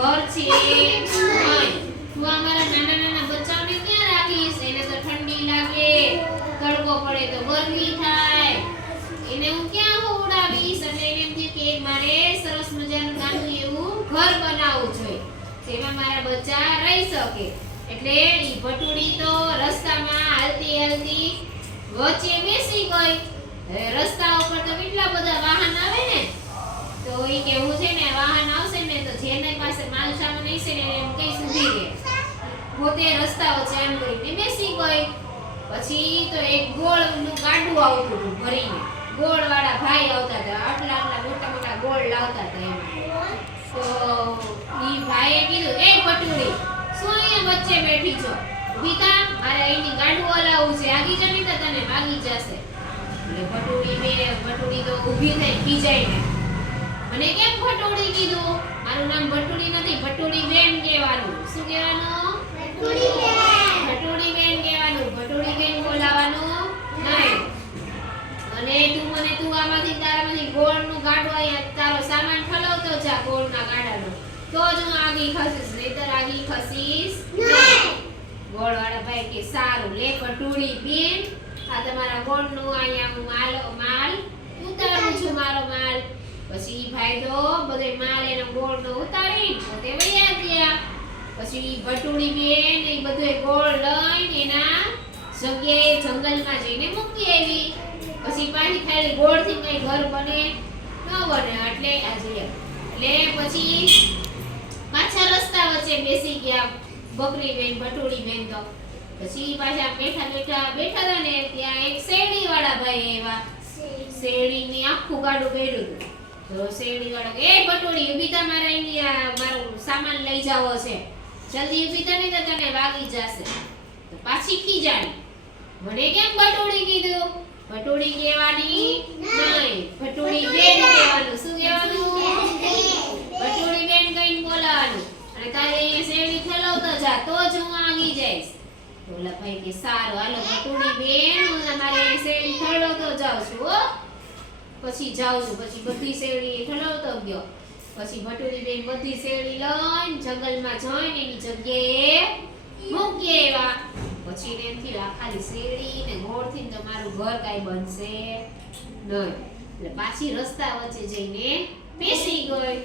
ઘર છે તું અમારા નાના નાના બચ્ચાઓને ક્યાં રાખીશ? એને તો ઠંડી લાગે, તડકો પડે તો ગરમી થાય. એને હું ક્યાં ઉડાવીશ? અને એને એમ કે મારે સરસ મજાનું નાનું એવું ઘર બનાવવું જોઈએ જેમાં મારા બચ્ચા રહી શકે. એટલે ઈ ભટુડી તો રસ્તામાં હાલતી હાલતી વચ્ચે બેસી ગઈ. રસ્તા ઉપર તો કેટલા બધા વાહન આવે ને? તો એ કે હું છે ને વાહન આવશે ને તો જેની પાસે માલ સામાન હશે ને એમ કઈ સુધી રહે. પોતે રસ્તાઓ છે એમ કરીને બેસી ગઈ. પછી તો એક ગોળનું ગાડું આવતું હતું ભરીને. ગોળ વાળા ભાઈ આવતા હતા, આટલા આટલા મોટા મોટા ગોળ લાવતા હતા એમ. તો એ ભાઈએ કીધું, એ પટુડી, શું અહીંયા વચ્ચે બેઠી છો? પિતા મારે અહીંની ગાડું હલાવવું છે. આગી જમી તો તને ભાગી જશે. એટલે પટુડી બે, પટુડી તો ઊભી થઈ ખીજાઈને મને કેમ ભટુડી કીધું? મારું નામ ભટુડી નથી ભટુડી બેન કહેવાનું. શું કહેવાનું? ભટુડી બેન. કહેવાનું. ભટુડી બેન બોલાવાનું? નહીં. અને તું મને તું આમાંથી તારામાંથી ગોળનું ગાડું અહીંયા તારો સામાન ઠલવતો જા ગોળના ગાડાનો. તો જ હું આગી ખસીશ નહીતર આગી ખસીશ નહીં. ગોળવાળા ભાઈ કે સારું લે ભટુડી બેન આ તમારા ગોળનું અહીંયા હું માલ માલ ઉતારું છું મારો માલ. પછી ભાઈ તો બધે માલ એનો ગોળનો ઉતારી પોતે વૈયા ગયા. પછી ભટુડી બેન એ બધે ગોળ લઈને એના જગ્યાએ જંગલમાં જઈને મૂકી આવી. પછી પાછી ખાલી ગોળથી કઈ ઘર બને ન બને એટલે આ જોઈએ એટલે પછી પાછા રસ્તા વચ્ચે બેસી ગયા બકરી બેન, ભટુડી બેન તો. પછી પાછા બેઠા બેઠા બેઠા હતા ને ત્યાં એક શેરડી વાળા ભાઈ એવા શેરડી ની આખું ગાડું બેડું હતું. તો શેરડી વાળો એ ઊભી થા મારા અહીંની આ મારું સામાન લઈ જાવો છે. જલ્દી થા નહીં તો તને વાગી જશે. પાછી ખીજાણી મને કેમ ભટુડી કીધું? ભટુડી કહેવાની નહીં. ભટુડી બેન કહેવાનું. શું કહેવાનું? ભટુડી બેન કહીને બોલાવાનું. અને તારે અહીંયા શેરડી ખેલાવતો જા, તો જ હું આગી જઈશ. ઓલા ભાઈ કે, સારું, હાલો ભટુડી બેન, હું તમારે શેરડી ખેલાવતો જાઉં છું, હો. પછી જાઉં છું પછી બધી શેરડી ઠલાવતો ગયો. પછી ભટુરી બેન બધી શેરડી લઈને જંગલમાં જઈને એની જગ્યાએ મૂકી આવ્યા. પછી એને એમ થયું ખાલી શેરડી ને ગોળથી તમારું ઘર કાંઈ બનશે નહીં. એટલે પાછી રસ્તા વચ્ચે જઈને બેસી ગઈ.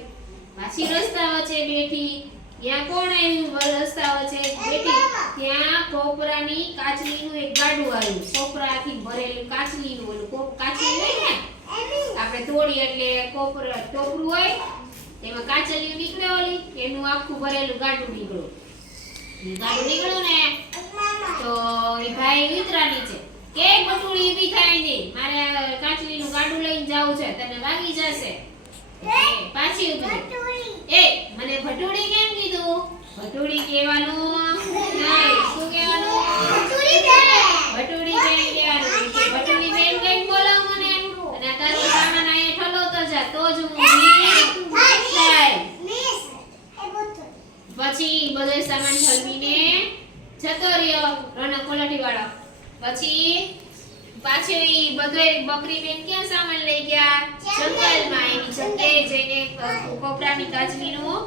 પાછી રસ્તા વચ્ચે બેઠી. ત્યાં કોણ આવ્યું? રસ્તા વચ્ચે બેઠી. ત્યાં કોપરાની કાચલીનું એક ગાડું આવ્યું. કોપરાથી ભરેલું કાચલીનું ઓલું તોડી એટલે કોપર ટોપરું હોય તેમાં કાચલીઓ નીકળે ઓલી એનું આખું ભરેલું ગાડું નીકળ્યું. ગાડું નીકળ્યું ને તો એ ભાઈ ઉતરા નીચે કે બટુડી ઊભી થાય નહીં. મારે કાચલીનું ગાડું લઈને જવું છે તને વાગી જશે. પાછી એ મને ભટુડી કેમ કીધું? ભટુડી કહેવાનું નહીં શું કહેવાનું ભટુડી બેન કહેવાનું કે ભટુડી બેન કઈ બોલાવ મને અને આ તારો સામાન અહીંયા ઠલવતો જા તો જ હું ઊભી થાય પછી બધો સામાન ઠલવીને જતો રહ્યો રણક કોલટી વાળો પછી પાછો એ બધો બકરી બેન ક્યાં સામાન લઈ ગયા? જંગલમાં એની જગ્યાએ જઈને કોપરાની કાચલીનું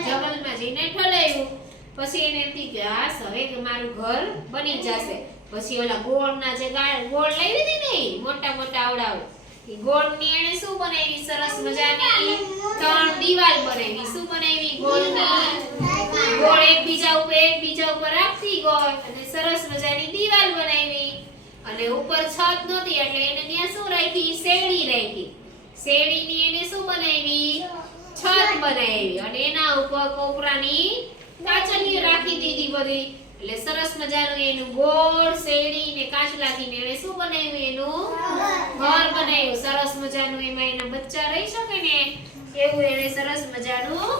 જંગલમાં જઈને ઠલાવ્યું પછી એને થયું કે આ હવે મારું ઘર બની જશે. પછી ઓલા ગોળના જે ગોળ લઈ લીધી ને મોટા મોટા આવડાવ ગોળ ગોળની એને શું બનાવી? સરસ મજાની ત્રણ દીવાલ બનાવી. શું બનાવી? ગોળની. ગોળ એકબીજા ઉપર એકબીજા ઉપર રાખતી ગોળ. અને સરસ મજાની દીવાલ બનાવી. અને ઉપર છત નહોતી, એટલે એને ત્યાં શું રાખી? શેરડી રાખી. શેરડીની એને શું બનાવી? છત બનાવી. અને એના ઉપર કોપરાની કાચલીઓ રાખી દીધી બધી. એટલે સરસ મજાનું એનું ગોળ શેરડી ને કાચલાથી ને શું બનાવ્યું એનું? ઘર બનાવ્યું. સરસ મજાનું એમાં એના બચ્ચા રહી શકે ને? એવું એને સરસ મજાનું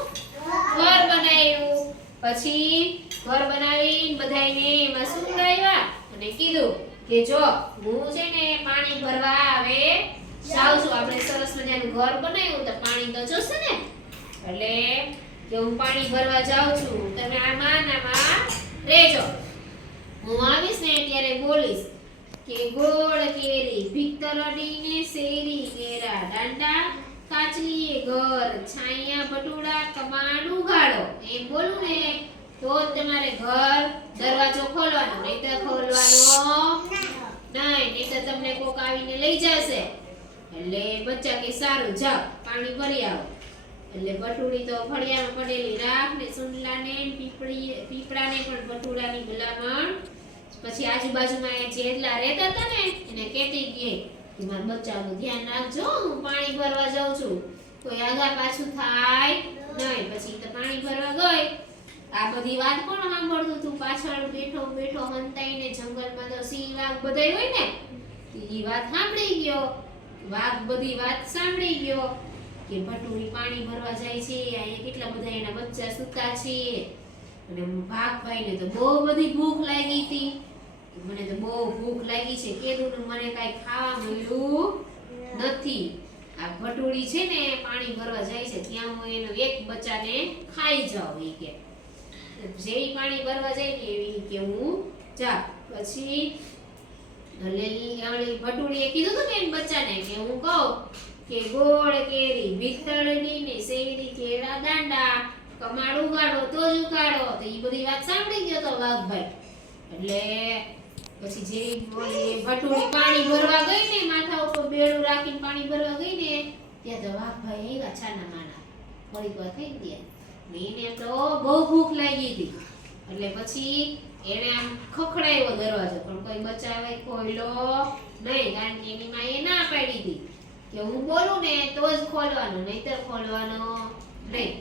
ઘર બનાવ્યું. પછી ઘર બનાવીને બધાયને એમાં કરાવ્યા અને કીધું કે જો હું છે ને પાણી ભરવા આવે, જાઉં છું. આપણે સરસ મજાનું ઘર બનાવ્યું તો પાણી તો જોશે ને? એટલે કે હું પાણી ભરવા જાઉં છું. તમે આમાં આમાં રહેજો હું આવીશ ને ત્યારે બોલીશ કે ગોળ કેરી, ભીતર અડીને શેરી ઘેરા દાંડા, કાચલીએ ઘર, છાયા ભટુડા કમાડ ઉગાડો એમ બોલું ને, તો તમારે ઘર દરવાજો ખોલવાનો નહીં તો ખોલવાનો નહીં નહીં તો તમને કોક આવીને લઈ જશે. એટલે બચ્ચા કે સારું, જાઓ, પાણી ભરી આવો. એટલે ભટુડી તો ફળિયામાં પડેલી રાખ ને સુંદલાને ને પીપળી, પીપળાને પણ ભટુડાની ભલામણ. પછી આજુબાજુમાં એ જેટલા રહેતા હતા ને, એને કહેતી કે મારા બચ્ચાનું ધ્યાન રાખજો, હું પાણી ભરવા જાઉં છું. કોઈ આગા પાછું થાય નહીં, પછી તો પાણી ભરવા ગઈ. આ બધી વાત કોણ સાંભળતું? હતું પાછળ બેઠો બેઠો હંતાઈને જંગલમાં તો સિંહ, વાઘ બધાય હોય ને એ વાત સાંભળી ગયો. વાઘ બધી વાત સાંભળી ગયો. કે ભટુડી પાણી ભરવા જાય છે, અહીંયા કેટલા બધા એના બચ્ચા સૂતા છે. અને ભાગભાઈને તો બહુ બધી ભૂખ લાગી હતી. મને તો બહુ ભૂખ લાગી છે. કેદું મને કાંઈ ખાવા મળ્યું નથી. આ ભટુડી છે ને પાણી ભરવા જાય છે. ત્યાં હું એનો એક બચ્ચાને ખાઈ જાઉં એ કે. જે પાણી ભરવા જાય ને, એવી કે હું જા. પછી ભટુડીએ કીધું હતું ને એને બચ્ચાને કે હું કહું કે ગોળ કેરી ભીતળની ને શેરડી, કેળા, દાંડા, કમાડ ઉગાડો તો જ ઉગાડો તો એ બધી વાત સાંભળી ગયો તો વાઘભાઈ. એટલે પછી જે ભટુડી પાણી ભરવા ગઈ ને માથા ઉપર બેડું રાખીને પાણી ભરવા ગઈ ને ત્યાં તો વાઘભાઈ આવ્યા છાના માના થોડીક વાર થઈ ગયા. એને તો બહુ ભૂખ લાગી હતી. એટલે પછી એને આમ ખખડાયો દરવાજો. પણ કોઈ બચાવે ખોલ્યો નહીં. કારણ કે એની માએ ના પાડી હતી. કે હું બોલું ને તો જ ખોલવાનું નહીતર ખોલવાનો નહીં.